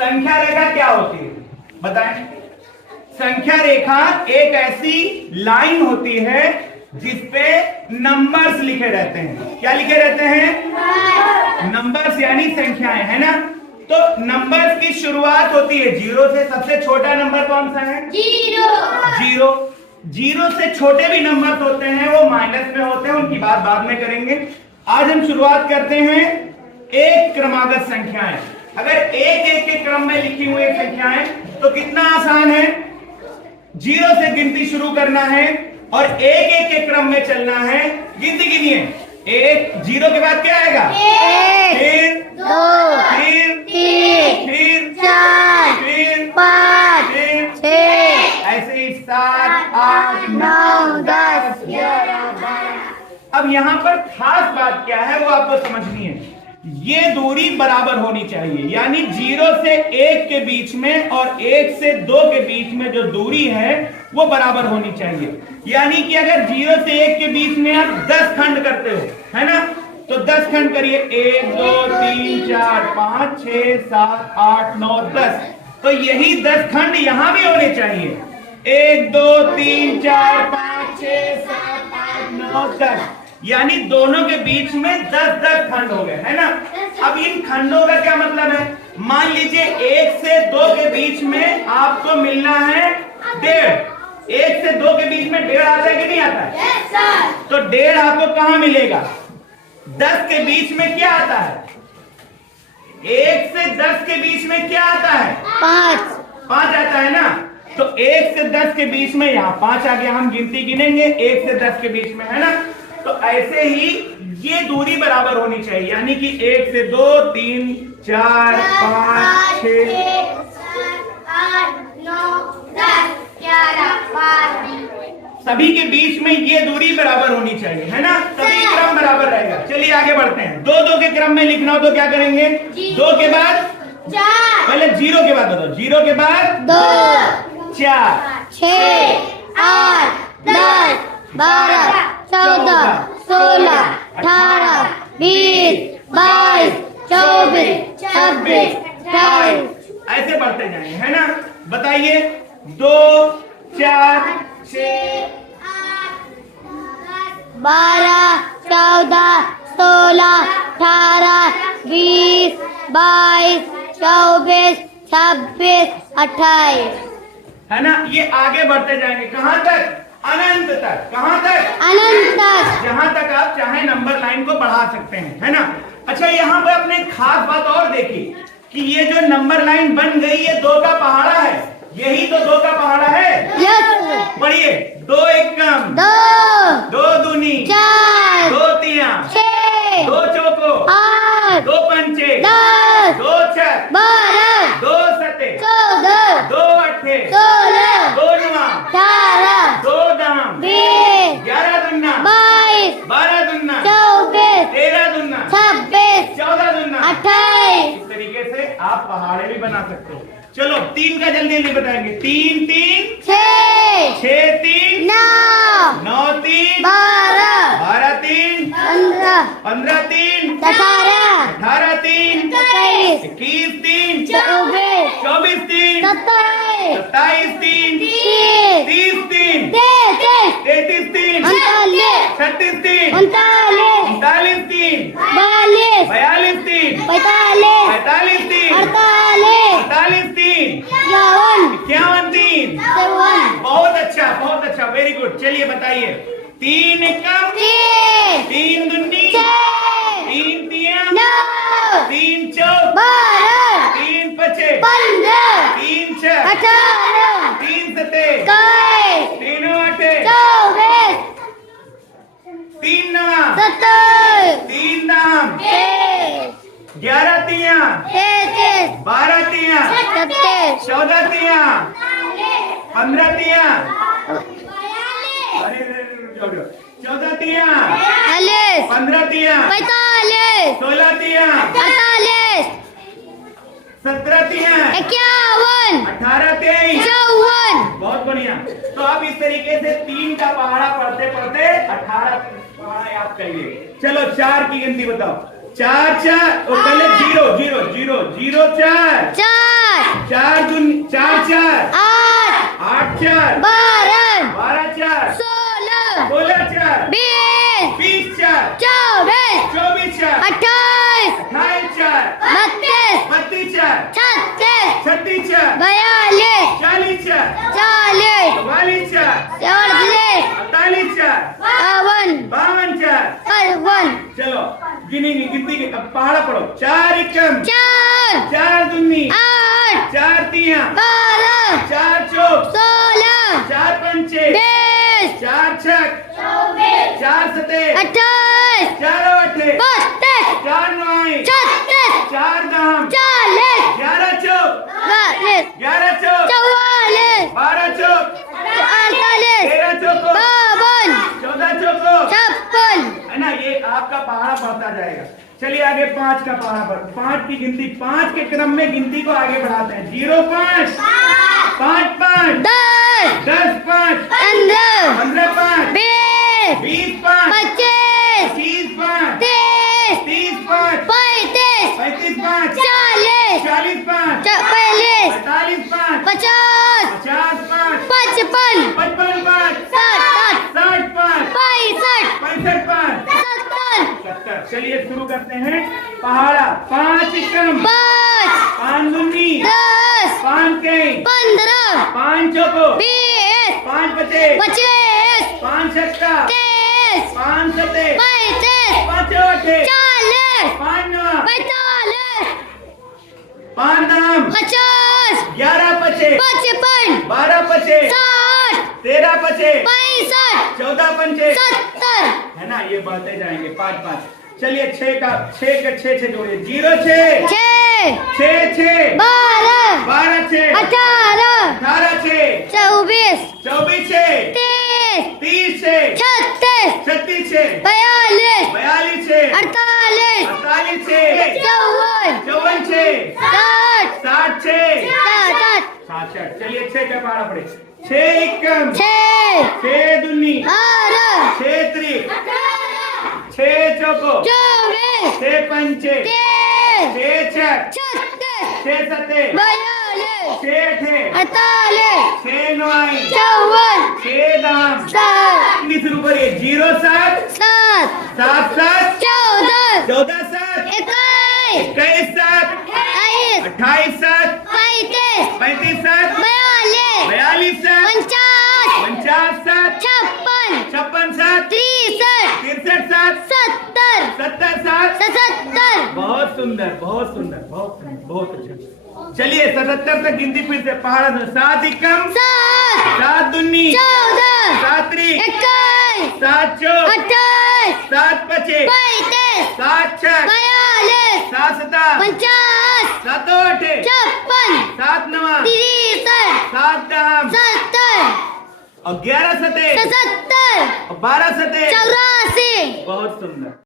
संख्या रेखा क्या होती है बताएं। संख्या रेखा एक ऐसी लाइन होती है जिसपे नंबर्स लिखे रहते हैं। क्या लिखे रहते हैं? नंबर्स यानी संख्याएं, है ना। तो नंबर्स की शुरुआत होती है जीरो से। सबसे छोटा नंबर कौन सा है? जीरो। जीरो से छोटे भी नंबर्स होते हैं, वो माइनस में होते हैं, उनकी बात बाद में करेंगे। आज हम शुरुआत करते हैं एक क्रमागत संख्याएं। अगर एक एक के क्रम में लिखी हुई संख्याएं तो कितना आसान है। जीरो से गिनती शुरू करना है और एक एक के क्रम में चलना है। गिनती गिनिए। एक, जीरो के बाद क्या आएगा? फिर दो, फिर तीन, चार, फिर पाँच, फिर छह, ऐसे ही 7, 8, 9। 9, 10, 11, 12। अब यहां पर खास बात क्या है वो आपको समझनी है। ये दूरी बराबर होनी चाहिए, यानी 0 से 1 के बीच में और 1 से 2 के बीच में जो दूरी है वो बराबर होनी चाहिए। यानी कि अगर 0 से 1 के बीच में आप 10 खंड करते हो, है ना, तो 10 खंड करिए। 1, 2, 3, 4, 5, 6, 7, 8, 9, 10। तो यही 10 खंड यहां भी होने चाहिए। 1, 2, 3, 4, 5, 6, 7, 8, 9, 10। यानी दोनों के बीच में 10-10 खंड हो गए, है ना। अब इन खंडों का क्या मतलब है? मान लीजिए 1 से 2 के बीच में आपको मिलना है 1.5। 1 से 2 के बीच में 1.5 आता है कि नहीं आता है? Yes, sir. तो 1.5 आपको कहां मिलेगा? 10 के बीच में क्या आता है? 1 से 10 के बीच में क्या आता है? 5 आता है ना। तो 1 से 10 के बीच में यहाँ 5 आ गया। हम गिनती गिनेंगे 1 से 10 के बीच में, है ना। तो ऐसे ही ये दूरी बराबर होनी चाहिए, यानी कि 1 से 2, 3, 4, 5, 6, 8, 9, 10, 11, 12। सभी के बीच में ये दूरी बराबर होनी चाहिए, है ना। सभी क्रम बराबर रहेगा। चलिए आगे बढ़ते हैं। 2-2 के क्रम में लिखना हो तो क्या करेंगे? 2 के बाद 4, पहले 0 के बाद बताओ। 0 के बाद 2, 4, 6, 8, 10, 12, 14, 16, 18, 20, 22, 24, 26, 28। ऐसे बढ़ते जाएंगे, है ना। बताइए 2, 4, 6, 12, 14, 16, 18, 20, 22, 24, 26, 28। है ना। ये आगे बढ़ते जाएंगे कहां तक? अनंत तक। कहां तक? अनंत तक। जहां तक आप चाहे नंबर लाइन को बढ़ा सकते हैं, है ना। अच्छा, यहाँ पर आपने खास बात और देखी कि ये जो नंबर लाइन बन गई ये 2 का पहाड़ा है। यही तो 2 का पहाड़ा है। यस। पढ़िए। 2 एकम, 2, 2 दूनी, 4, 2 तिया, 6, 2 चौको, 8, 2 पंचे, 10, 2 छक, 12, 2 सते, 14, 2 अट्ठे, 16, 2 नुआ, 18, 2 दाम, 20, 11 दुन्ना, 22, 12 दुन्ना, 24, 13 दुन्ना, 26, 14 दुन्ना। 28। इस तरीके से आप पहाड़े भी बना सकते हो। चलो 3 का जल्दी जल्दी बताएंगे। 3 3, 6, 6 3, 9, 9 3, 12, 12 3, 15, 15 3, 18, 18 3, 23, 21 3, 24, 24 3, 27, 27 3, 30, 30 3, 33, 33 3, 39, 36 3, 39, 39 3, 42, 42 3, 45, 45 3, 48, 48 3, 51, 51 3। 51, बहुत अच्छा, बहुत अच्छा, वेरी गुड। चलिए बताइए। 3 एकम, 3, 3 दुन्नी, 6, 3 तिया, 9, 3 चौक, 12, 3 पचे, 15, 3 छक, 18, 3 सते, 23, 3 अठे, 24, 3 नवा, 27, 3 दाम, 23, 11 तिया, 33, 12 तिया, 37, 14 तिया, 15 तिया, 14 तिया, 40, 15 तिया, 45, 16 तिया, 48, 17 तिया, 51, 18 23। 54। बहुत बढ़िया। तो अब इस तरीके से 3 का पहाड़ा पढ़ते पढ़ते 18 पहाड़ा याद करिए। चलो 4 की गिनती बताओ। 4 4 और पहले 0 0 0 0 4 4, 4 12 12 4 16 16 4 20 20 4 24 24 4 28 28 4 32 32 4 36 36 4 42 40 4 40 44 4 48 48 4 52 52 4 53 चलो गिनेंगे गिनती के अब पहाड़ा पढ़ो 4 एकम 4 4 दूनी 8 4 तिया 12 4 चौक 16 4 पंचे 20 4 छक 4 सते 28 4 अठे 32 4 नौई 36 4 दाम 40 11 चौक 42 11 चौक 44 12 चौक 48 13 चौको 52 14 चौको 56 है ना, ये आपका पहाड़ा बढ़ता जाएगा। चलिए आगे 5 का पहाड़ा बढ़ 5 की गिनती 5 के क्रम में गिनती को आगे बढ़ाते हैं 0 5 5 5 10 10 5 15 15 5 20 20 5 25 30 5 30 30 5 35 35 5 40 40 5 45 45 5 50 50 5 55 55 5 60 60 5 65 65 5 70 70। चलिए शुरू करते हैं पहाड़ा 5 एकम 5 5 दूनी 10 5 के 15 5 चौको 20 5 पचे 25 5 छक्का 30 5 सते 35 5 अठे 40 5 नौ 45 5 दाम 50 11 पचे 55 12 पचे 60 13 पचे 65 14 पंचे 70 है ना, ये बढ़ते जाएंगे 5 5। चलिए 6 के 6 जोड़िए 0 6 6 6 12 12 6 18 18 6 24 24 6 30 30 6 36 36 6 42 42 6 48 48 6 54 54 6 60 60 6 67 67। चलिए 6 का पहाड़ा पड़े 6 एकम 6 6 दूनी 12 6 त्रिक 6 चौको 24 6 पंचे 30 6 छक 36 6 सते 42 6 अठे 48 6 नौई 54 6 दाम 7 इतनी शुरू करिए 0 7 7 7 7 14 14 7 21 21 7 28 28 7 35 35 7 42 42 7 50 50 7 56 56 7 63 63 7 70 70 7 77 बहुत सुंदर बहुत सुंदर बहुत सुंदर बहुत अच्छा। चलिए 77 तक गिनती फिर से पहाड़ा 7 एकम 7 7 दूनी 14 7 त्रिक 21 7 चौक 28 7 पचे 35 7 छक 42 7 सता 50 7 अठे 56 7 नवा 63 7 दाम 70 और 11 सते 77 और 12 सते 84 बहुत सुंदर।